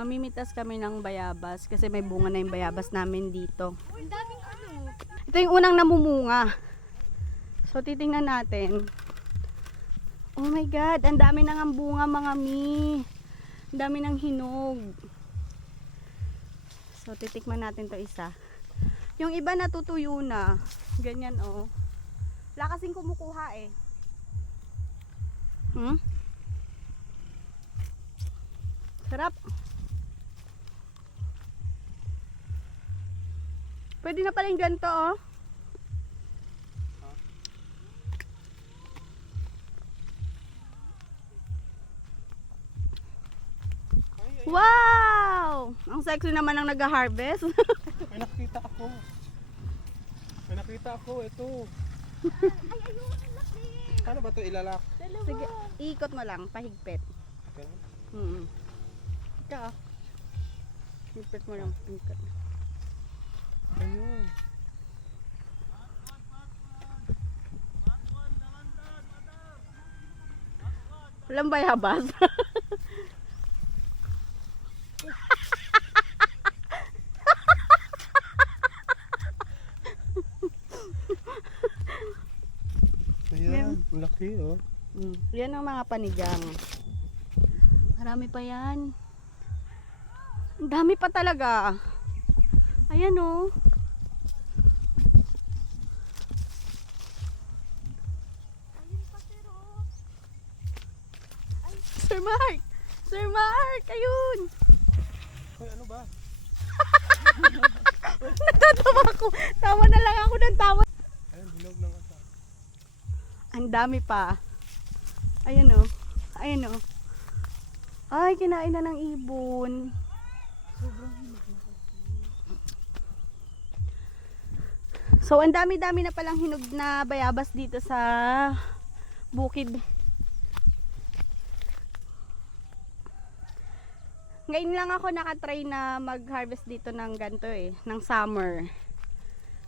Mamimitas kami ng bayabas kasi may bunga na yung bayabas namin dito. Ang daming ano. Ito yung unang namumunga. So titingnan natin. Oh my god, ang dami nang ang bunga mga mi. Ang dami nang hinog. So titikman natin to isa. Yung iba natutuyo na. Ganyan oh. Wala kasing kumukuha eh. Sarap. Pwede na pala yung ganito oh. Wow! Ang sexy naman ang nag-harvest. May nakita ako. May nakita ako. Ito. Ay, ayun, ang laki. Paano ba ito ilalak? Dalawa. Sige, ikot mo lang, pahigpit. Ganun? Ito oh. Higpit mo lang, ikot. Ayun. Walang bayabas. Ayan. Ang laki oh. Yan ang mga panigang. Marami pa yan. Ang dami pa talaga. Ayan oh. Ayun pa, pero. Sir Mark! Sir Mark! Ayun! Hoy, ano ba? Natatawa ko. Tawa na lang ako ng tawa. Ayun, hinog ng asa. Ang dami pa. Ayan oh. Ayan oh. Ay, kinain na ng ibon. So, ang dami-dami na palang hinog na bayabas dito sa bukid. Ngayon lang ako nakatry na mag-harvest dito ng ganito eh, ng summer.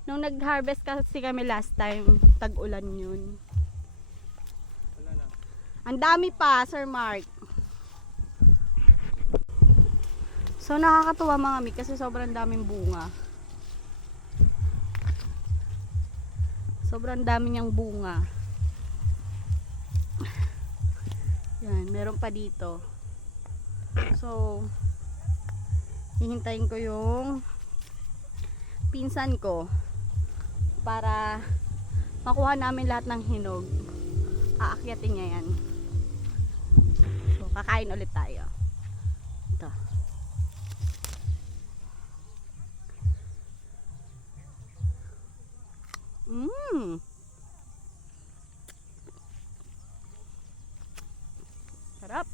Nung nag-harvest kasi kami last time, tag-ulan yun. Wala na. Ang dami pa, Sir Mark. So nakakatuwa mga mi kasi sobrang daming bunga. Sobrang dami niyang bunga. Yan, meron pa dito. So hihintayin ko yung pinsan ko para makuha namin lahat ng hinog. Aakyatin niya yan. So kakain ulit tayo. Ito. Sarap.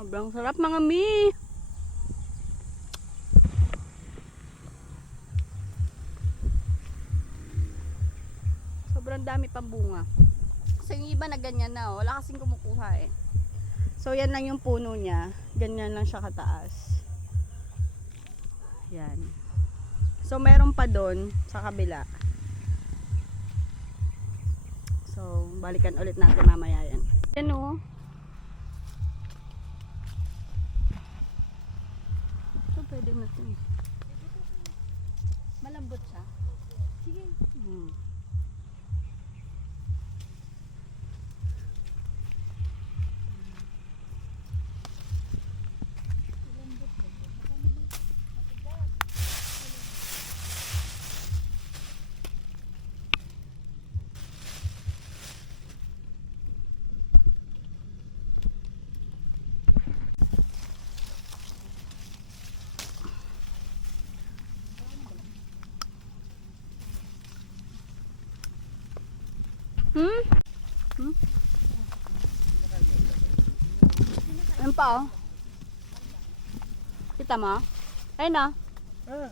Sobrang sarap mga mi. Sobrang dami pang bunga. Kasi yung iba na ganyan na, wala kasing kumukuha eh. So yan lang yung puno niya. Ganyan lang siya kataas. Yan. So meron pa doon sa kabila. So balikan ulit natin mamaya yan. Yan o. So pwede na ito. Malambot siya. Sige. Ayun pa oh. Kita mo? Ayun oh. Oo.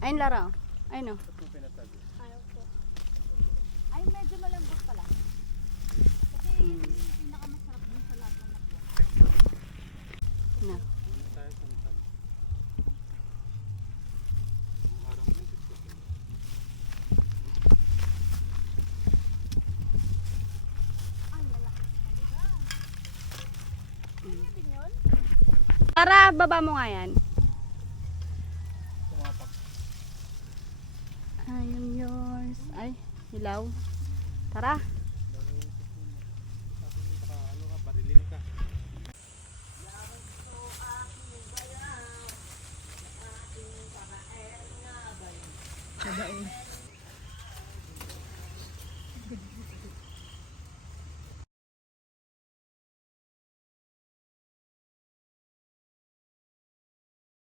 Ayun laro. Ayun oh. Ayaw ko. Ay, medyo malambot pala. Kasi yun yung pinakamasarap din sa lahat ng nakuha. Na. Hindi tayo santag. Ang harang ng TikTok. Ay, malaki. Kanya din yun? Tara, baba mo nga yan. Tumapak. I am yours. Ay, hilaw. Tara.